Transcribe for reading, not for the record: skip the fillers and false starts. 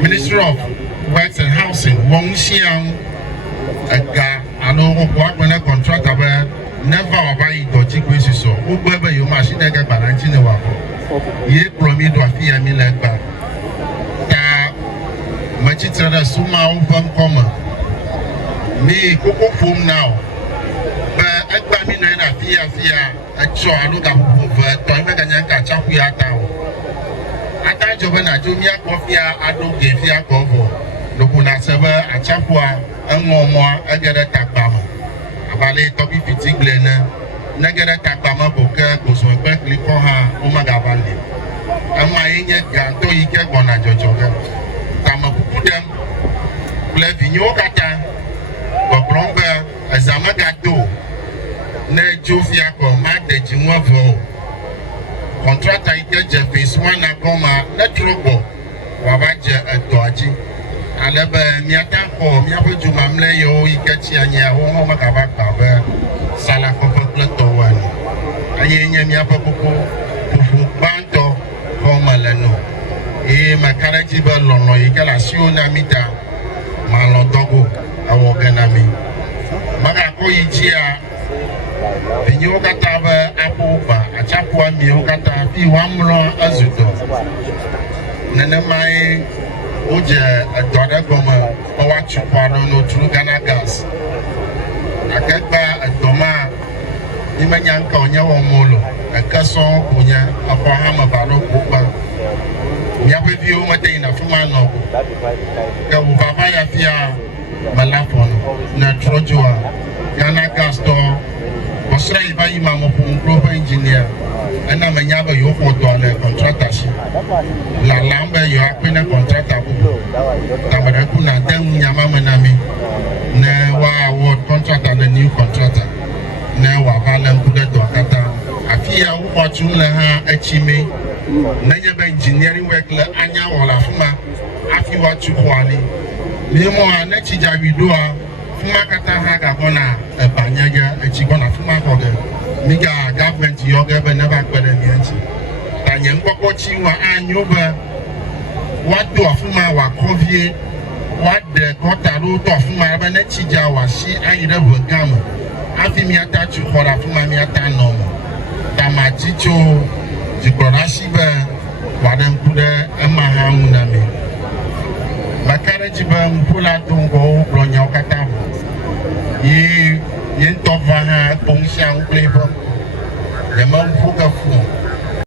Ministry of Works and Housing, Wong Xiang, contract never buy dodgy questions. Whoever you machine get balancing the work. Ye promise to fear me like that. Machitra Suma from Comma. Me cocoa foam now. But I mean, I fear. I saw a look at Toymakanaka Chapiata. Ata jobana jumia kofia ado gefia kovo lokuna sebe achapwa enwomo agere takbama abale topi fitigle na gere takbama boke kosonpe kliko ha umagabale ama yenye ganto yike gona jojoge tama pupudem ple vinyo kata bokrombe azama gato ne jofia ko ma de jinwo contractor ikeje phase 1 akoma netrobo wabaje etoaji alebe miata ko miapo juma mle yo ikechi anya ho makaba kabe sala ko pleto wani ayenye miapo popo fufu banto ko maleno makaraji ba lono ikala siona mita malodogo awoganami maka ko yijia Vinyo kataba apuba achapwa miyo kata fi wamlo azudo nene mai oje adore goma owa chuparo no tru Ghana gas akegba adoma imanyanka onya womolo akaso kunya akwa hama baro kuba viwo mate ina fuma no ga bu baba ya fia malafon na trojua Ghana gas store osra iba ima mo global engineer ana manya ba yo ko do na contractor shi la lamba yo apena contractor bu tamara kuna dan nyama manami na wa award contractor na new contractor na wa balan kuda do kata afia wo tun la ha achime na nya ba engineering work la anya wala fuma afi wa tu kwani ni mo na chija widoa fuma kata ha ga bona banyaga achi bona fuma ko ge miga government yo ge be never kwere mi achi tanye nkoko chi wa anyo ba wa do fuma wa kovie wa de kota ro to fuma ba na chija wa shi ayire bo gam afi mi ata chu khora fuma mi ata no mo tamachicho jikorashi ba wa den kude ema ha na mi bakare jiba mpula tungo blonya kata yi yen tova ha pongsha uplebo le man fuka fu